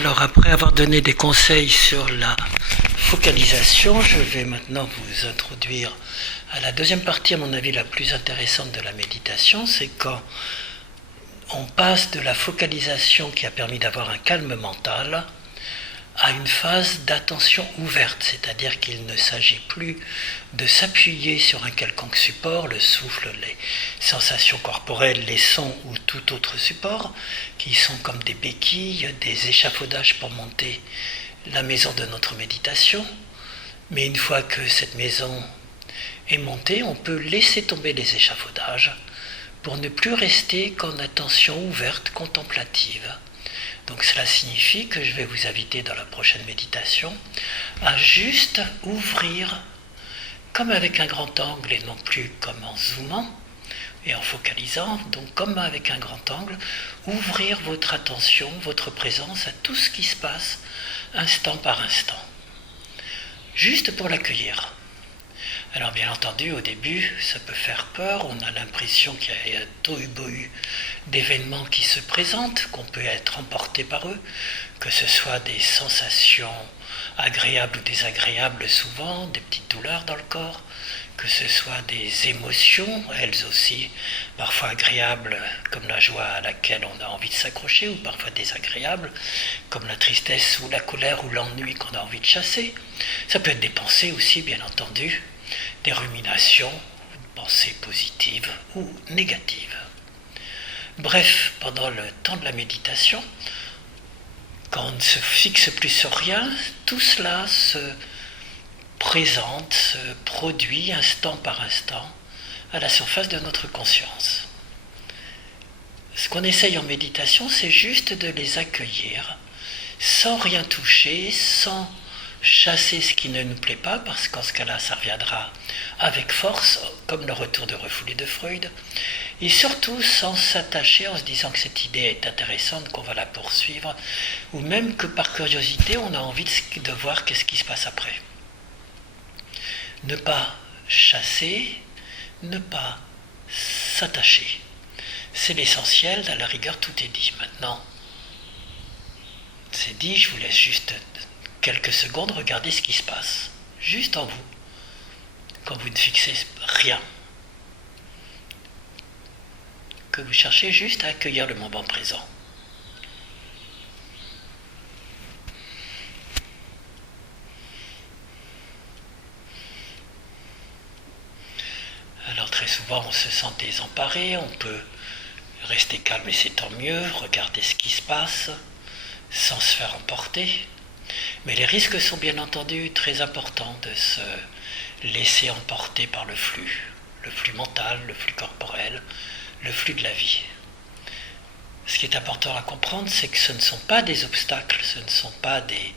Alors après avoir donné des conseils sur la focalisation, je vais maintenant vous introduire à la deuxième partie, à mon avis la plus intéressante de la méditation. C'est quand on passe de la focalisation qui a permis d'avoir un calme mental à une phase d'attention ouverte, c'est-à-dire qu'il ne s'agit plus de s'appuyer sur un quelconque support, le souffle, les sensations corporelles, les sons ou tout autre support, qui sont comme des béquilles, des échafaudages pour monter la maison de notre méditation. Mais une fois que cette maison est montée, on peut laisser tomber les échafaudages pour ne plus rester qu'en attention ouverte, contemplative. Donc cela signifie que je vais vous inviter dans la prochaine méditation à juste ouvrir, comme avec un grand angle et non plus comme en zoomant et en focalisant, donc comme avec un grand angle, ouvrir votre attention, votre présence à tout ce qui se passe instant par instant, juste pour l'accueillir. Alors bien entendu, au début, ça peut faire peur, on a l'impression qu'il y a un tohu-bohu d'événements qui se présentent, qu'on peut être emporté par eux, que ce soit des sensations agréables ou désagréables souvent, des petites douleurs dans le corps, que ce soit des émotions, elles aussi, parfois agréables, comme la joie à laquelle on a envie de s'accrocher, ou parfois désagréables, comme la tristesse ou la colère ou l'ennui qu'on a envie de chasser. Ça peut être des pensées aussi, bien entendu, des ruminations, pensées positives ou négatives. Bref, pendant le temps de la méditation, quand on ne se fixe plus sur rien, tout cela se présente, se produit instant par instant à la surface de notre conscience. Ce qu'on essaye en méditation, c'est juste de les accueillir, sans rien toucher, sans chasser ce qui ne nous plaît pas, parce qu'en ce cas-là, ça reviendra avec force, comme le retour de refoulé de Freud, et surtout sans s'attacher en se disant que cette idée est intéressante, qu'on va la poursuivre, ou même que par curiosité, on a envie de voir qu'est-ce qui se passe après. Ne pas chasser, ne pas s'attacher. C'est l'essentiel, à la rigueur, tout est dit. Maintenant, c'est dit, je vous laisse juste quelques secondes, regardez ce qui se passe, juste en vous, quand vous ne fixez rien, que vous cherchez juste à accueillir le moment présent. Alors très souvent on se sent désemparé, on peut rester calme et c'est tant mieux, regarder ce qui se passe, sans se faire emporter. Mais les risques sont bien entendu très importants de se laisser emporter par le flux mental, le flux corporel, le flux de la vie. Ce qui est important à comprendre, c'est que ce ne sont pas des obstacles, ce ne sont pas des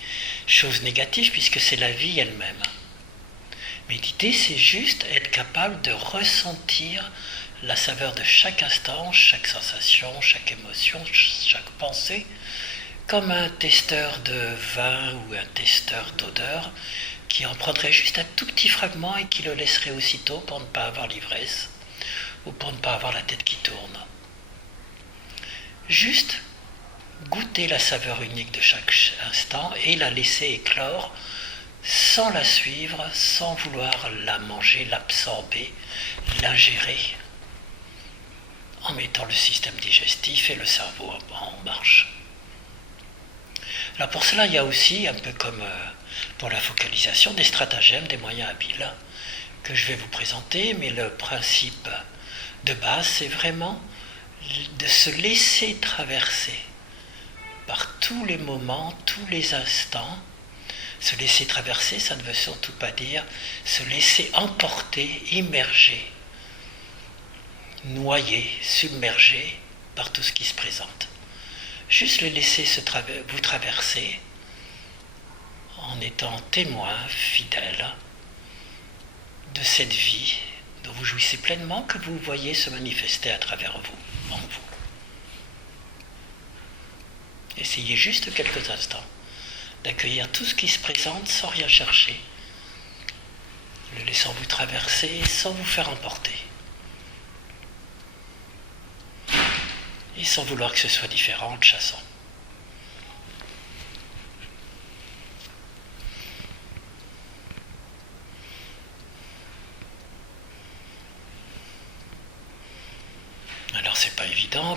choses négatives, puisque c'est la vie elle-même. Méditer, c'est juste être capable de ressentir la saveur de chaque instant, chaque sensation, chaque émotion, chaque pensée, comme un testeur de vin ou un testeur d'odeur qui en prendrait juste un tout petit fragment et qui le laisserait aussitôt pour ne pas avoir l'ivresse ou pour ne pas avoir la tête qui tourne. Juste goûter la saveur unique de chaque instant et la laisser éclore sans la suivre, sans vouloir la manger, l'absorber, l'ingérer, en mettant le système digestif et le cerveau en marche. Alors pour cela, il y a aussi, un peu comme pour la focalisation, des stratagèmes, des moyens habiles que je vais vous présenter, mais le principe de base, c'est vraiment de se laisser traverser par tous les moments, tous les instants. Se laisser traverser, ça ne veut surtout pas dire se laisser emporter, immerger, noyer, submerger par tout ce qui se présente. Juste le laisser vous traverser en étant témoin fidèle de cette vie dont vous jouissez pleinement, que vous voyez se manifester à travers vous, en vous. Essayez juste quelques instants d'accueillir tout ce qui se présente sans rien chercher, le laissant vous traverser sans vous faire emporter. Et sans vouloir que ce soit différent en le chassant.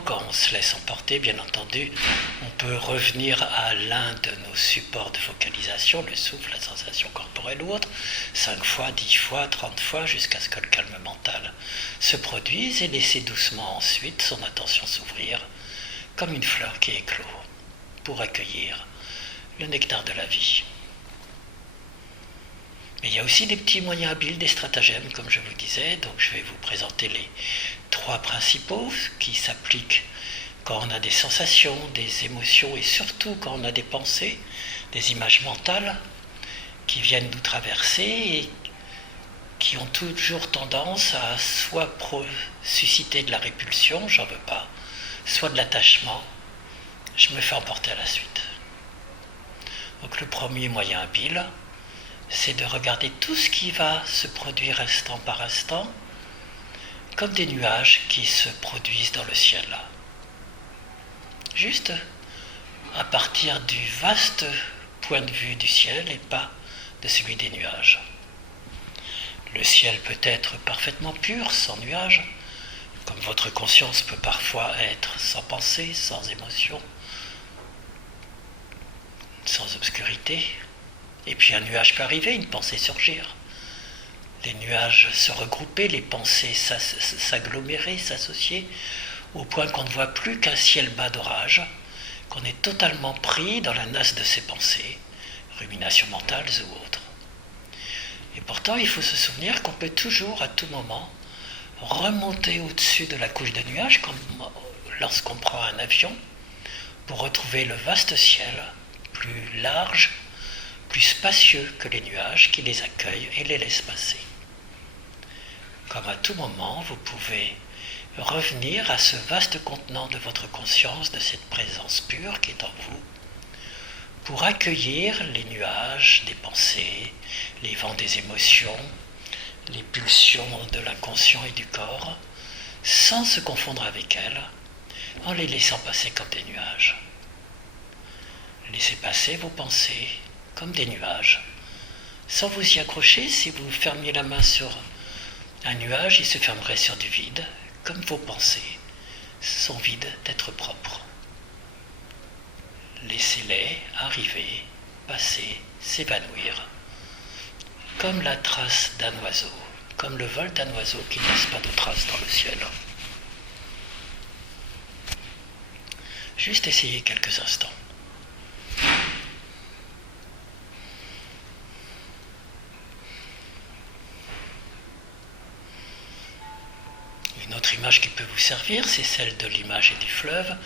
quand on se laisse emporter, bien entendu, on peut revenir à l'un de nos supports de focalisation, le souffle, la sensation corporelle ou autre, 5 fois, 10 fois, 30 fois, jusqu'à ce que le calme mental se produise et laisser doucement ensuite son attention s'ouvrir comme une fleur qui éclot pour accueillir le nectar de la vie. Mais il y a aussi des petits moyens habiles, des stratagèmes, comme je vous disais. Donc je vais vous présenter les 3 principaux qui s'appliquent quand on a des sensations, des émotions et surtout quand on a des pensées, des images mentales qui viennent nous traverser et qui ont toujours tendance à soit susciter de la répulsion, j'en veux pas, soit de l'attachement, je me fais emporter à la suite. Donc le premier moyen habile, c'est de regarder tout ce qui va se produire instant par instant comme des nuages qui se produisent dans le ciel. Juste à partir du vaste point de vue du ciel et pas de celui des nuages. Le ciel peut être parfaitement pur, sans nuages, comme votre conscience peut parfois être sans pensée, sans émotion, sans obscurité. Et puis un nuage peut arriver, une pensée surgir. Les nuages se regrouper, les pensées s'agglomérer, s'associer, au point qu'on ne voit plus qu'un ciel bas d'orage, qu'on est totalement pris dans la nasse de ses pensées, ruminations mentales ou autres. Et pourtant, il faut se souvenir qu'on peut toujours, à tout moment, remonter au-dessus de la couche de nuages, comme lorsqu'on prend un avion, pour retrouver le vaste ciel, plus large, plus spacieux que les nuages qui les accueillent et les laissent passer. Comme à tout moment, vous pouvez revenir à ce vaste contenant de votre conscience, de cette présence pure qui est en vous, pour accueillir les nuages des pensées, les vents des émotions, les pulsions de l'inconscient et du corps, sans se confondre avec elles, en les laissant passer comme des nuages. Laissez passer vos pensées comme des nuages. Sans vous y accrocher, si vous fermiez la main sur un nuage, il se fermerait sur du vide, comme vos pensées sont vides d'être propres. Laissez-les arriver, passer, s'évanouir, comme la trace d'un oiseau, comme le vol d'un oiseau qui ne laisse pas de traces dans le ciel. Juste essayez quelques instants. Une autre image qui peut vous servir, c'est celle de l'image et du fleuve.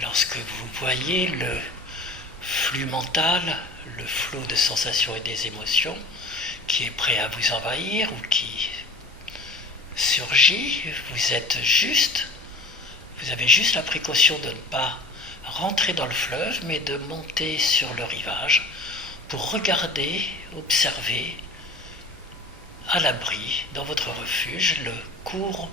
Lorsque vous voyez le flux mental, le flot de sensations et des émotions qui est prêt à vous envahir ou qui surgit, vous avez juste la précaution de ne pas rentrer dans le fleuve, mais de monter sur le rivage pour regarder, observer à l'abri, dans votre refuge, le cours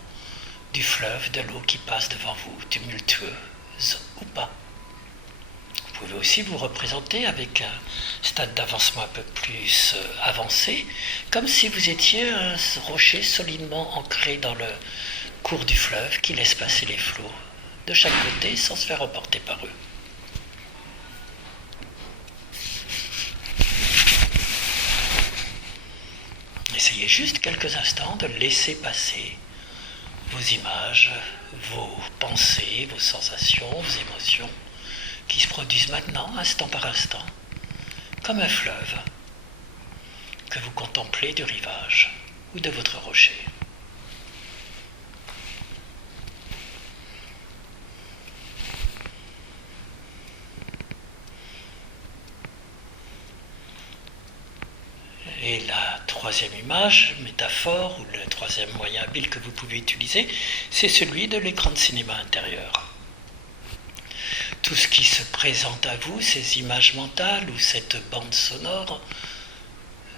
du fleuve, de l'eau qui passe devant vous, tumultueuse ou pas. Vous pouvez aussi vous représenter avec un stade d'avancement un peu plus avancé, comme si vous étiez un rocher solidement ancré dans le cours du fleuve qui laisse passer les flots de chaque côté sans se faire emporter par eux. Essayez juste quelques instants de laisser passer vos images, vos pensées, vos sensations, vos émotions qui se produisent maintenant, instant par instant, comme un fleuve que vous contemplez du rivage ou de votre rocher. Et la troisième image, métaphore, ou le troisième moyen habile que vous pouvez utiliser, c'est celui de l'écran de cinéma intérieur. Tout ce qui se présente à vous, ces images mentales ou cette bande sonore,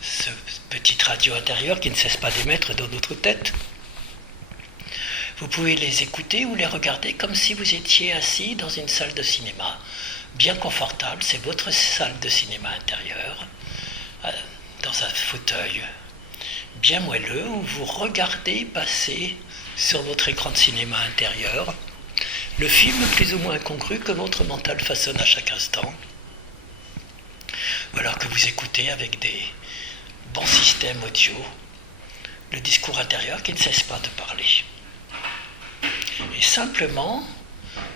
ce petit radio intérieur qui ne cesse pas d'émettre dans notre tête, vous pouvez les écouter ou les regarder comme si vous étiez assis dans une salle de cinéma, bien confortable, c'est votre salle de cinéma intérieure, dans un fauteuil bien moelleux où vous regardez passer sur votre écran de cinéma intérieur le film plus ou moins incongru que votre mental façonne à chaque instant, ou alors que vous écoutez avec des bons systèmes audio le discours intérieur qui ne cesse pas de parler. Et simplement,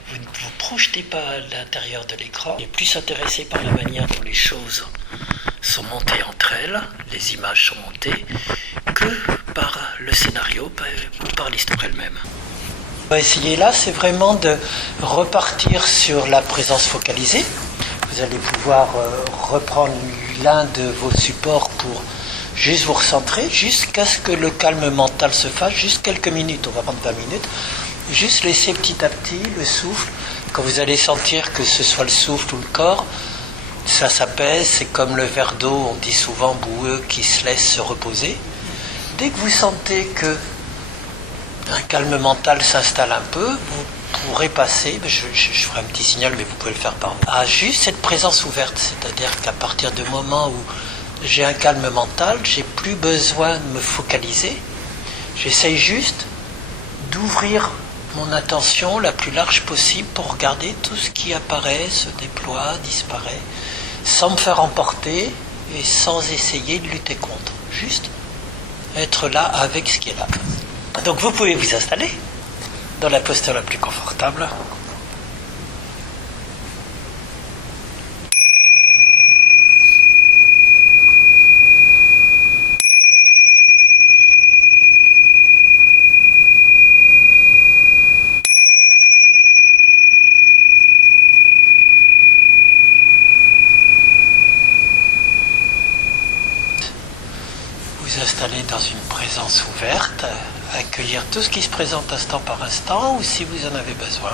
vous ne vous projetez pas à l'intérieur de l'écran, et plus intéressé par la manière dont les choses sont montées entre elles, les images sont montées, que par le scénario ou par l'histoire elle-même. On va essayer là, c'est vraiment de repartir sur la présence focalisée. Vous allez pouvoir reprendre l'un de vos supports pour juste vous recentrer, jusqu'à ce que le calme mental se fasse, juste quelques minutes, on va prendre 20 minutes, juste laisser petit à petit le souffle. Quand vous allez sentir que ce soit le souffle ou le corps, ça s'apaise, c'est comme le verre d'eau, on dit souvent boueux, qui se laisse se reposer. Dès que vous sentez que un calme mental s'installe un peu, vous pourrez passer, je ferai un petit signal, mais vous pouvez le faire par vous, à juste cette présence ouverte, c'est-à-dire qu'à partir du moment où j'ai un calme mental, j'ai plus besoin de me focaliser, j'essaye juste d'ouvrir mon attention la plus large possible pour regarder tout ce qui apparaît, se déploie, disparaît, sans me faire emporter et sans essayer de lutter contre. Juste être là avec ce qui est là. Donc vous pouvez vous installer dans la posture la plus confortable. Vous installer dans une présence ouverte, accueillir tout ce qui se présente instant par instant, ou si vous en avez besoin,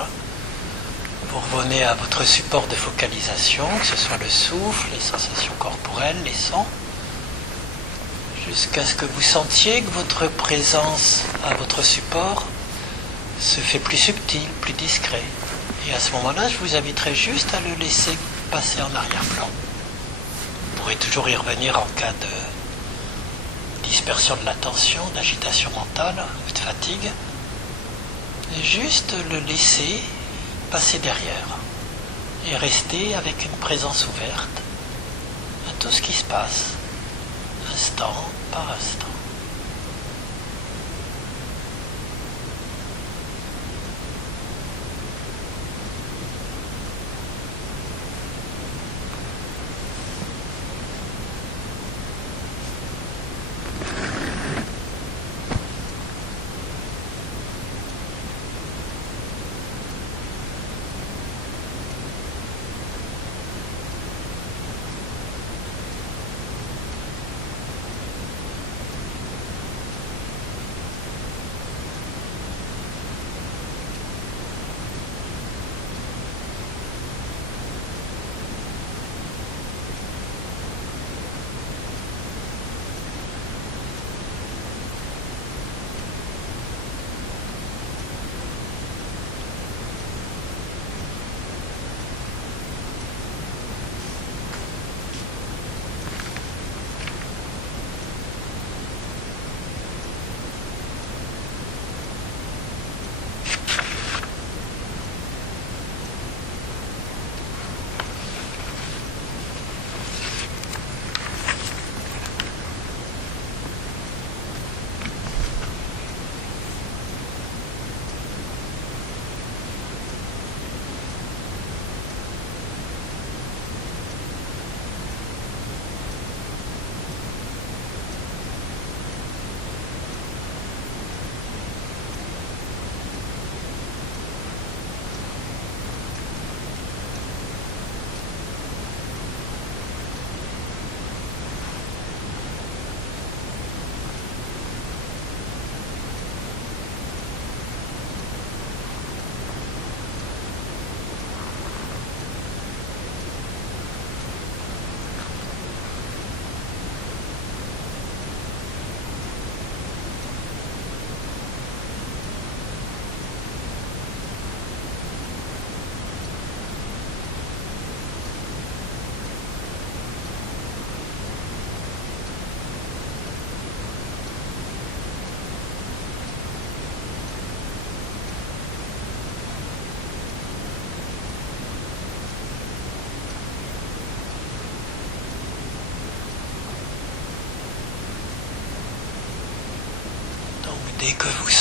vous revenez à votre support de focalisation, que ce soit le souffle, les sensations corporelles, les sons, jusqu'à ce que vous sentiez que votre présence à votre support se fait plus subtile, plus discret. Et à ce moment-là, je vous inviterai juste à le laisser passer en arrière-plan. Vous pourrez toujours y revenir en cas de dispersion de l'attention, d'agitation mentale ou de fatigue, et juste le laisser passer derrière et rester avec une présence ouverte à tout ce qui se passe, instant par instant.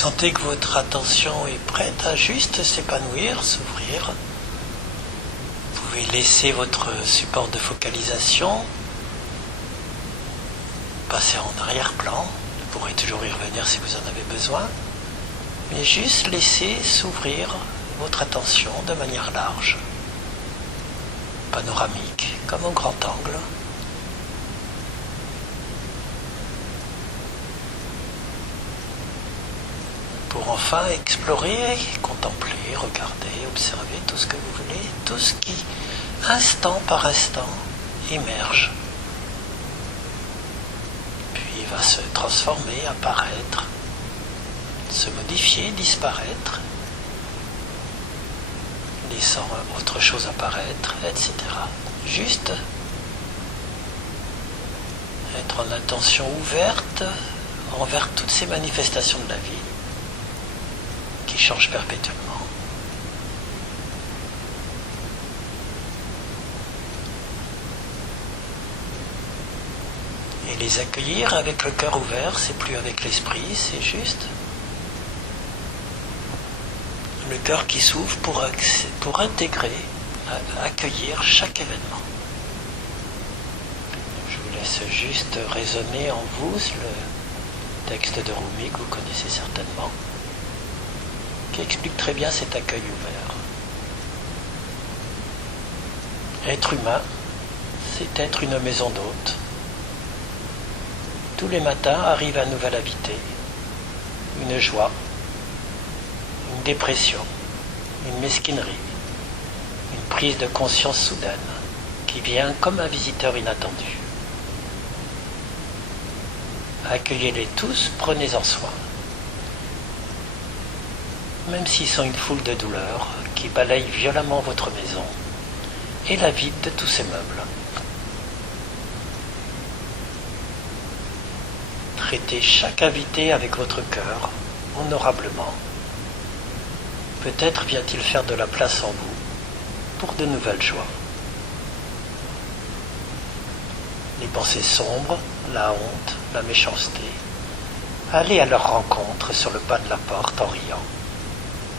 sentez que votre attention est prête à juste s'épanouir, s'ouvrir. Vous pouvez laisser votre support de focalisation passer en arrière-plan. Vous pourrez toujours y revenir si vous en avez besoin. Mais juste laisser s'ouvrir votre attention de manière large, panoramique, comme au grand angle. Pour enfin explorer, contempler, regarder, observer tout ce que vous voulez, tout ce qui, instant par instant, émerge, puis va se transformer, apparaître, se modifier, disparaître, laissant autre chose apparaître, etc. Juste être en attention ouverte envers toutes ces manifestations de la vie qui changent perpétuellement. Et les accueillir avec le cœur ouvert, c'est plus avec l'esprit, c'est juste le cœur qui s'ouvre pour intégrer, accueillir chaque événement. Je vous laisse juste résonner en vous le texte de Rumi que vous connaissez certainement, qui explique très bien cet accueil ouvert. Être humain, c'est être une maison d'hôte. Tous les matins arrive un nouvel invité, une joie, une dépression, une mesquinerie, une prise de conscience soudaine qui vient comme un visiteur inattendu. Accueillez-les tous, prenez-en soin. Même s'ils sont une foule de douleurs qui balayent violemment votre maison et la vide de tous ces meubles. Traitez chaque invité avec votre cœur, honorablement. Peut-être vient-il faire de la place en vous pour de nouvelles joies. Les pensées sombres, la honte, la méchanceté, allez à leur rencontre sur le pas de la porte en riant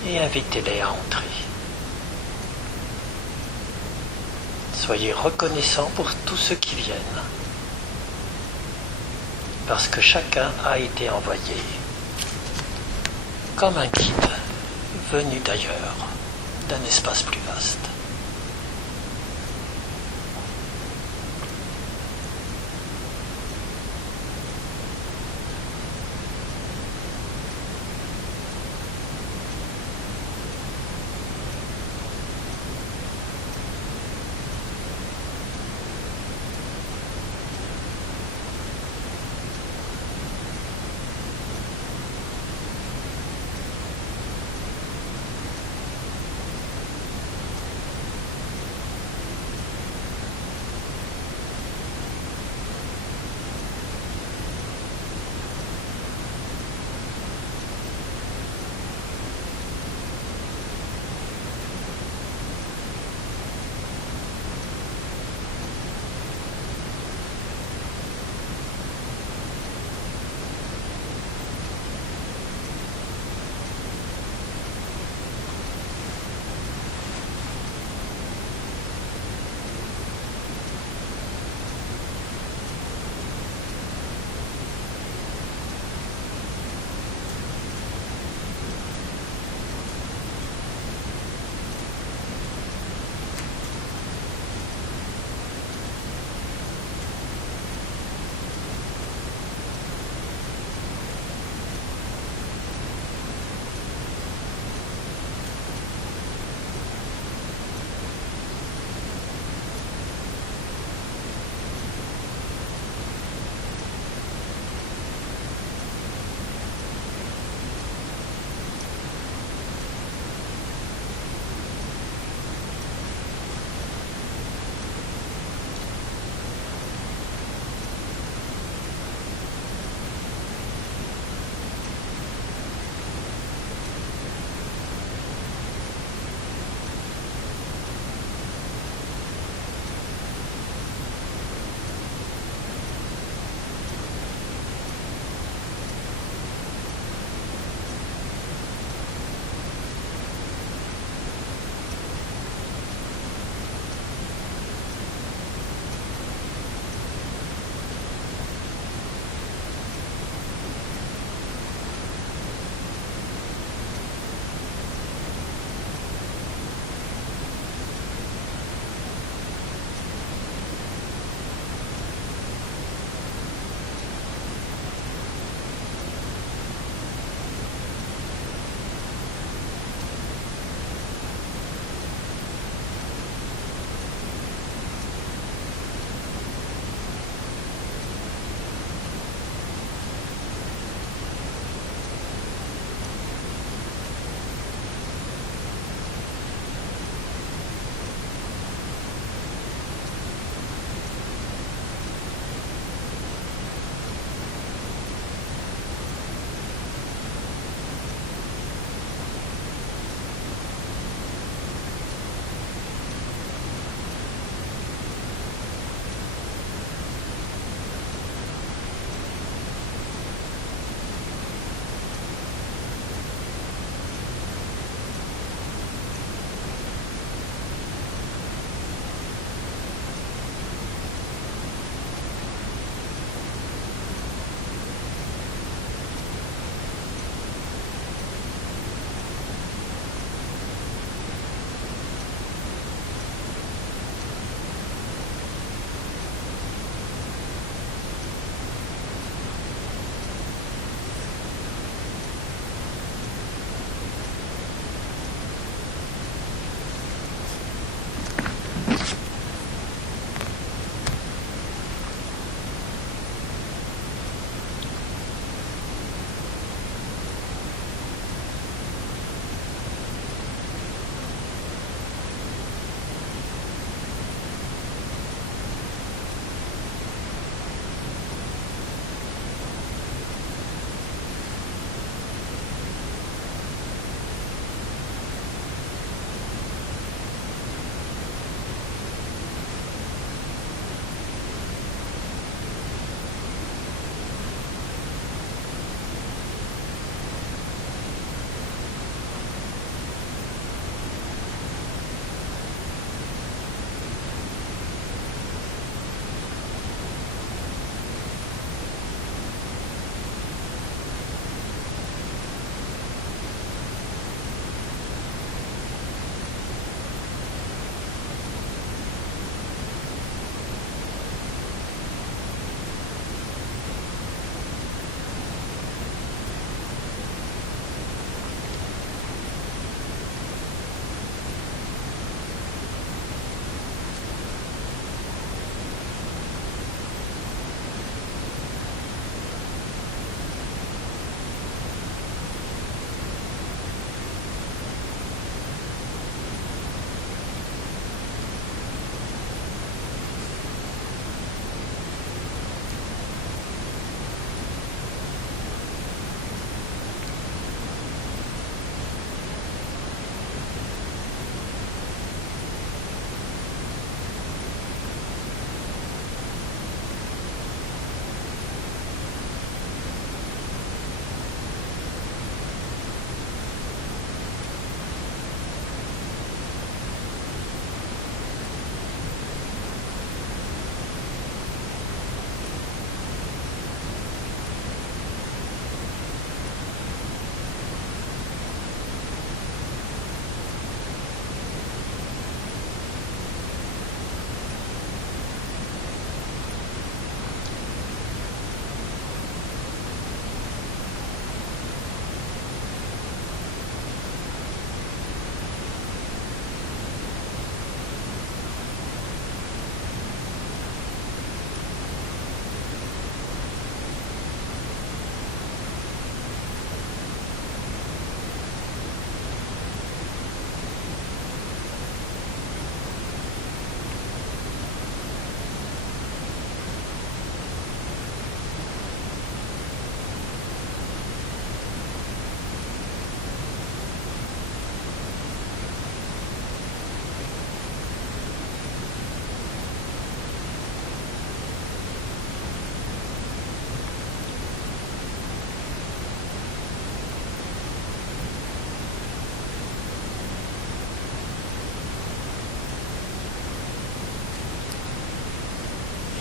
et invitez-les à entrer. Soyez reconnaissants pour tous ceux qui viennent, parce que chacun a été envoyé comme un guide venu d'ailleurs, d'un espace plus vaste.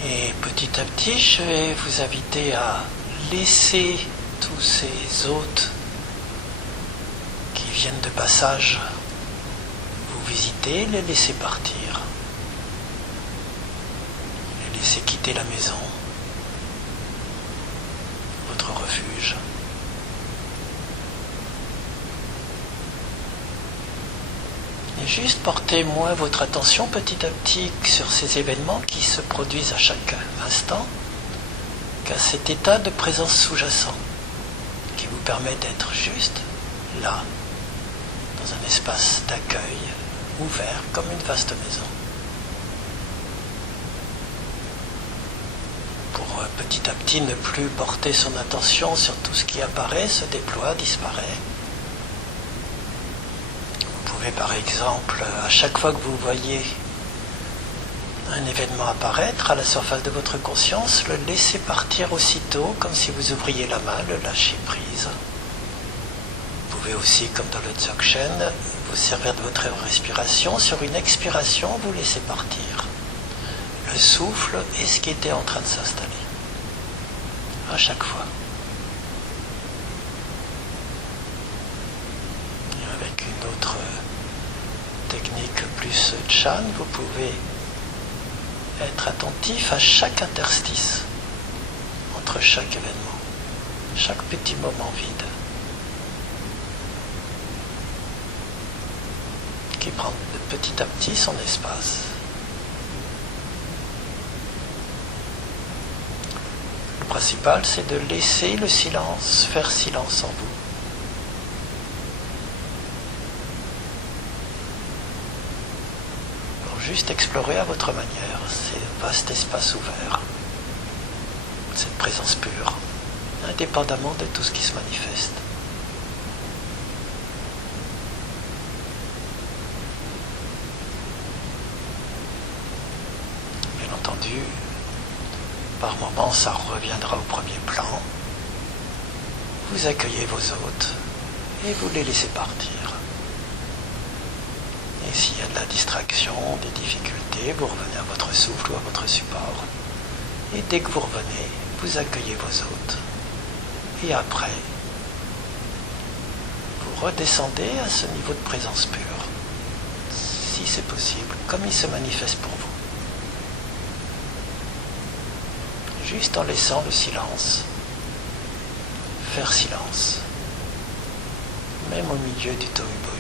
Et petit à petit, je vais vous inviter à laisser tous ces hôtes qui viennent de passage vous visiter, les laisser partir, les laisser quitter la maison, votre refuge. Et juste portez moins votre attention petit à petit sur ces événements qui se produisent à chaque instant qu'à cet état de présence sous-jacent qui vous permet d'être juste là, dans un espace d'accueil ouvert comme une vaste maison. Pour petit à petit ne plus porter son attention sur tout ce qui apparaît, se déploie, disparaît. Par exemple, à chaque fois que vous voyez un événement apparaître à la surface de votre conscience, le laisser partir aussitôt, comme si vous ouvriez la main, le lâcher prise. Vous pouvez aussi, comme dans le Dzogchen, vous servir de votre respiration. Sur une expiration, vous laissez partir le souffle et ce qui était en train de s'installer. À chaque fois. Et avec une autre technique plus Chan, vous pouvez être attentif à chaque interstice entre chaque événement, chaque petit moment vide qui prend petit à petit son espace. Le principal, c'est de laisser le silence faire silence en vous. Juste explorer à votre manière ces vastes espaces ouverts, cette présence pure, indépendamment de tout ce qui se manifeste. Bien entendu, par moments, ça reviendra au premier plan. Vous accueillez vos hôtes et vous les laissez partir. Et s'il y a de la distraction, des difficultés, vous revenez à votre souffle ou à votre support. Et dès que vous revenez, vous accueillez vos hôtes. Et après, vous redescendez à ce niveau de présence pure, si c'est possible, comme il se manifeste pour vous. Juste en laissant le silence faire silence, même au milieu du tohu-bohu.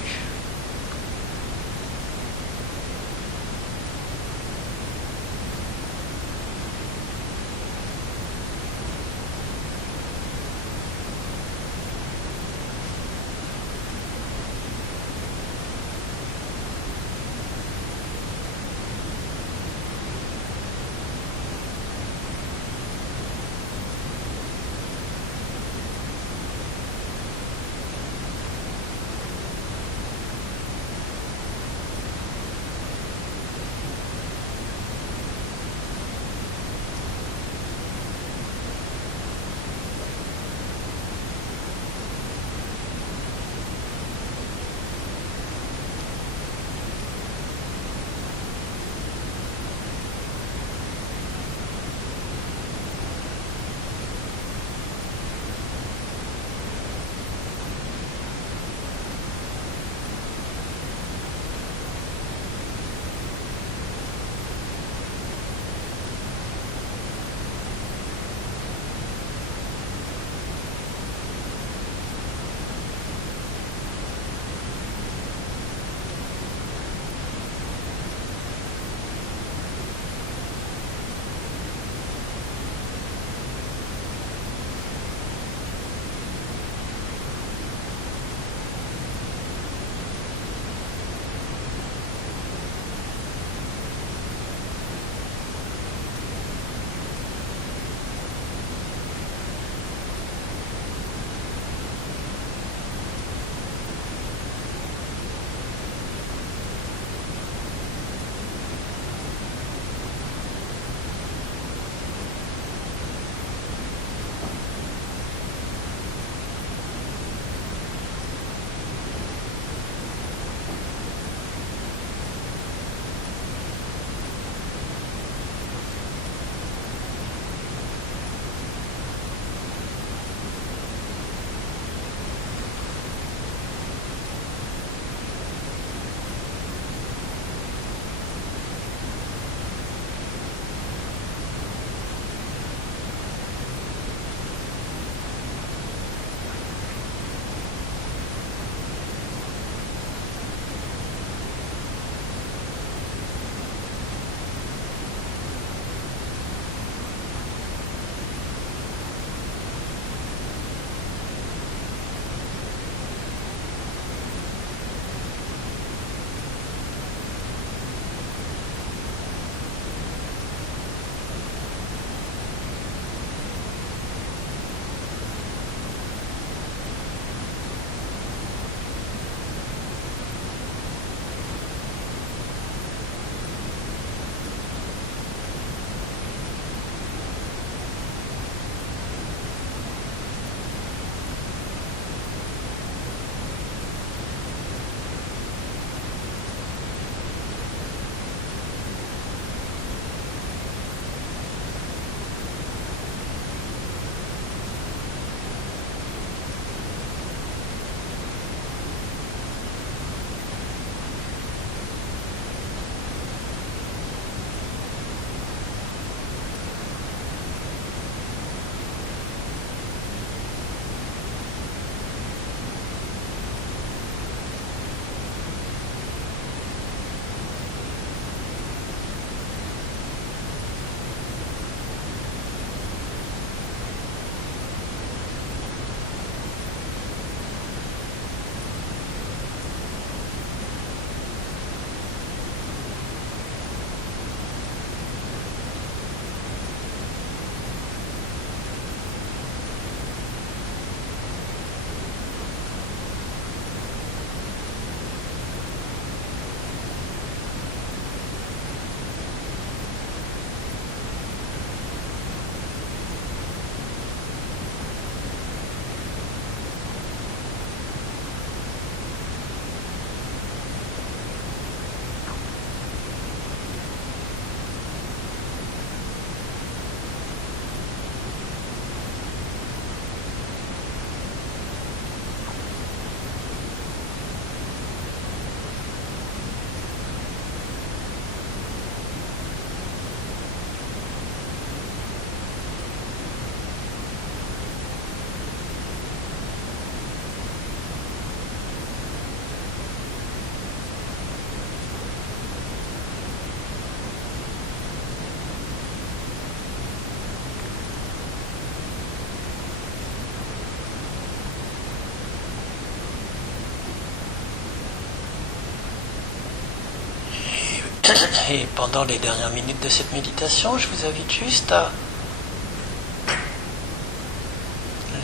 Et pendant les dernières minutes de cette méditation, je vous invite juste à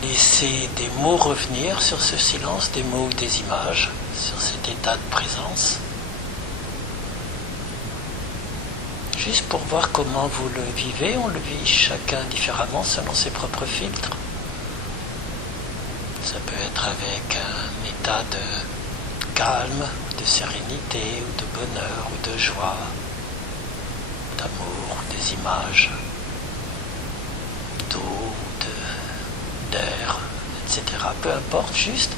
laisser des mots revenir sur ce silence, des mots ou des images, sur cet état de présence. Juste pour voir comment vous le vivez, on le vit chacun différemment selon ses propres filtres. Ça peut être avec un état de calme, de sérénité, ou de bonheur, ou de joie, d'amour, des images, d'eau, d'air, etc. Peu importe, juste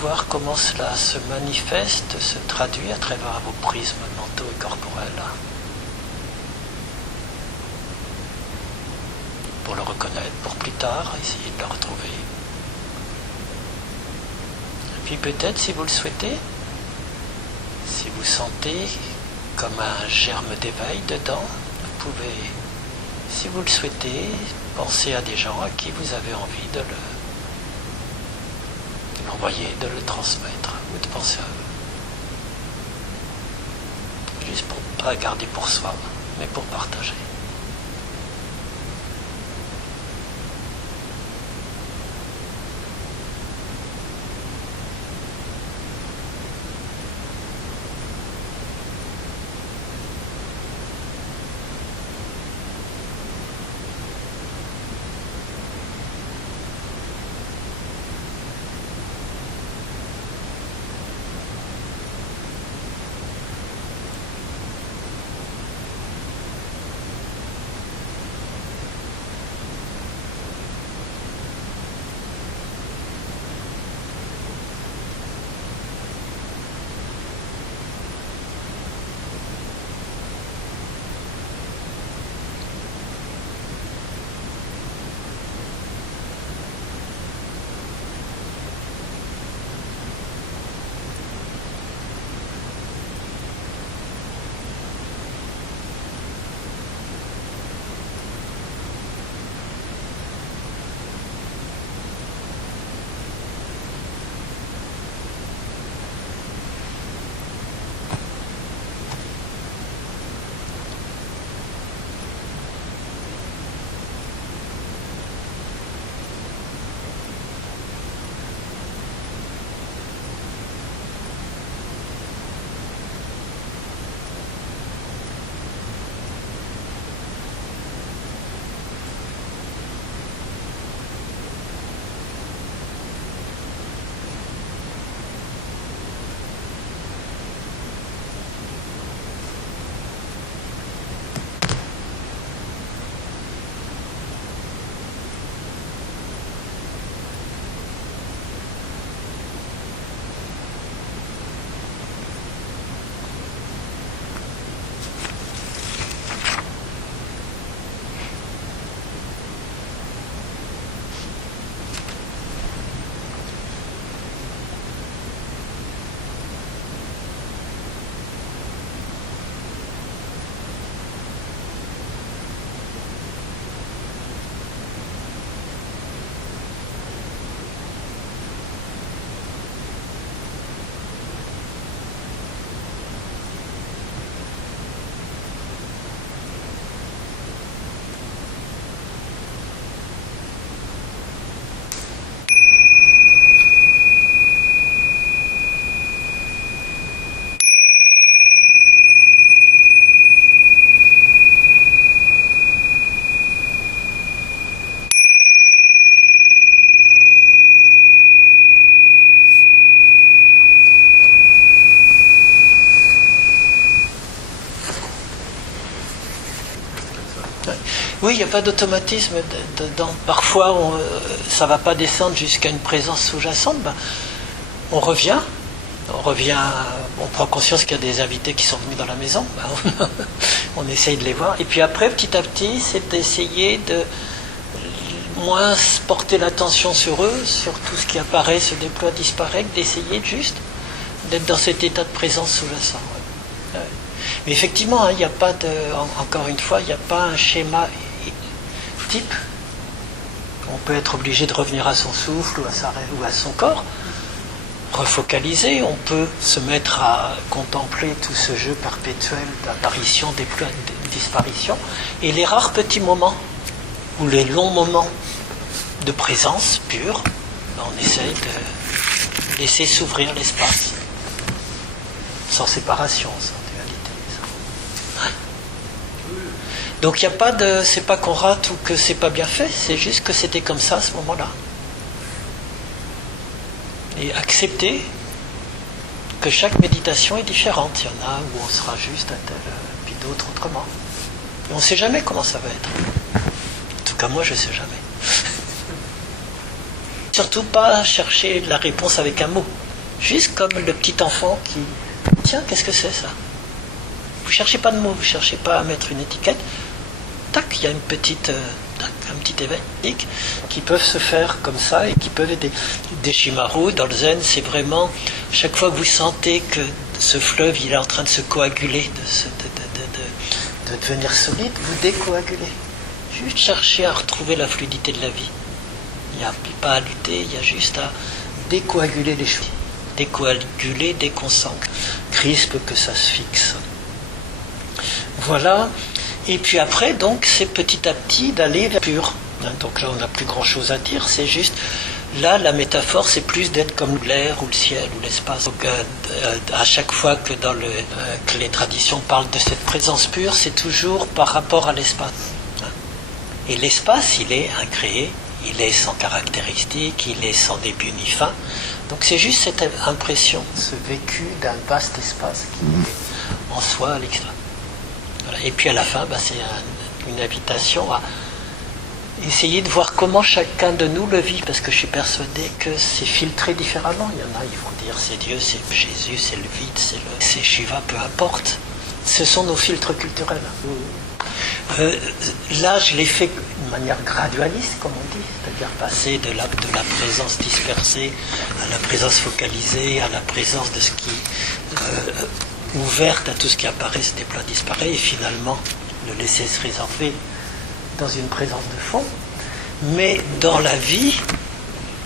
voir comment cela se manifeste, se traduit à travers vos prismes mentaux et corporels. Pour le reconnaître, pour plus tard, essayer de le retrouver. Et puis peut-être, si vous le souhaitez, si vous sentez comme un germe d'éveil dedans, vous pouvez, si vous le souhaitez, penser à des gens à qui vous avez envie de l'envoyer, de le transmettre, ou de penser à eux. Juste pour ne pas garder pour soi, mais pour partager. Oui, il n'y a pas d'automatisme dedans. Parfois, ça ne va pas descendre jusqu'à une présence sous-jacente. Ben, on revient, on prend conscience qu'il y a des invités qui sont venus dans la maison. Ben, on essaye de les voir. Et puis après, petit à petit, c'est d'essayer de moins porter l'attention sur eux, sur tout ce qui apparaît, se déploie, disparaît, d'essayer juste d'être dans cet état de présence sous-jacent. Ouais. Mais effectivement, il n'y a pas de, encore une fois, il n'y a pas un schéma type. On peut être obligé de revenir à son souffle ou à son corps. refocaliser, on peut se mettre à contempler tout ce jeu perpétuel d'apparition, de disparition, et les rares petits moments, ou les longs moments de présence pure, on essaye de laisser s'ouvrir l'espace, sans séparation, sans dualité. Donc il n'y a pas de, c'est pas qu'on rate ou que c'est pas bien fait, c'est juste que c'était comme ça à ce moment-là. Et accepter que chaque méditation est différente. Il y en a où on sera juste à tel, puis d'autres autrement. Et on ne sait jamais comment ça va être. En tout cas, moi, je ne sais jamais. Surtout pas chercher la réponse avec un mot. Juste comme le petit enfant qui... Tiens, qu'est-ce que c'est ça? Vous ne cherchez pas de mots, vous ne cherchez pas à mettre une étiquette. Tac, il y a une petite... un petit éveil qui peuvent se faire comme ça et qui peuvent aider. Des Shimaru, dans le zen, c'est vraiment chaque fois que vous sentez que ce fleuve il est en train de se coaguler, de devenir solide, vous décoagulez. Juste chercher à retrouver la fluidité de la vie. Il n'y a pas à lutter, il y a juste à décoaguler les choses. Décoaguler dès qu'on sent crispe que ça se fixe. Voilà. Et puis après, donc, c'est petit à petit d'aller vers le pur. Donc là, on n'a plus grand-chose à dire, c'est juste, là, la métaphore, c'est plus d'être comme l'air ou le ciel ou l'espace. Donc, à chaque fois que, que les traditions parlent de cette présence pure, c'est toujours par rapport à l'espace. Et l'espace, il est incréé, il est sans caractéristiques, il est sans début ni fin. Donc c'est juste cette impression, ce vécu d'un vaste espace qui est en soi à l'extérieur. Voilà. Et puis à la fin, c'est une invitation à essayer de voir comment chacun de nous le vit, parce que je suis persuadé que c'est filtré différemment. Il y en a, ils vont dire c'est Dieu, c'est Jésus, c'est le vide, c'est Shiva, peu importe. Ce sont nos filtres culturels. Là, je l'ai fait de manière gradualiste, comme on dit, c'est-à-dire passer de la présence dispersée à la présence focalisée, à la présence de ce qui ouverte à tout ce qui apparaît, se déploie, disparaît, et finalement le laisser se résorber dans une présence de fond. Mais dans la vie,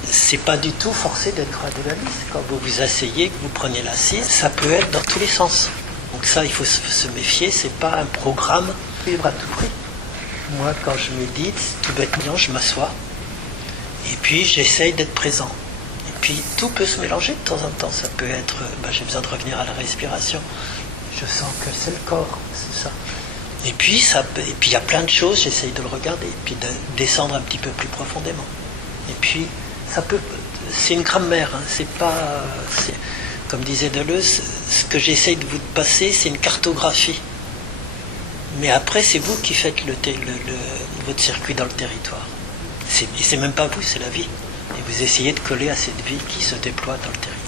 c'est pas du tout forcé d'être gradualiste. Quand vous vous asseyez, que vous prenez l'assise, ça peut être dans tous les sens. Donc ça, il faut se méfier, c'est pas un programme libre à tout prix. Moi, quand je médite, tout bêtement, je m'assois et puis j'essaye d'être présent. Et puis tout peut se mélanger de temps en temps. Ça peut être, j'ai besoin de revenir à la respiration. Je sens que c'est le corps, c'est ça. Et puis il y a plein de choses, j'essaye de le regarder, et puis de descendre un petit peu plus profondément. Et puis, c'est une grammaire, hein, c'est pas... Comme disait Deleuze, ce que j'essaye de vous passer, c'est une cartographie. Mais après, c'est vous qui faites votre circuit dans le territoire. Et c'est même pas vous, c'est la vie. Et vous essayez de coller à cette vie qui se déploie dans le territoire.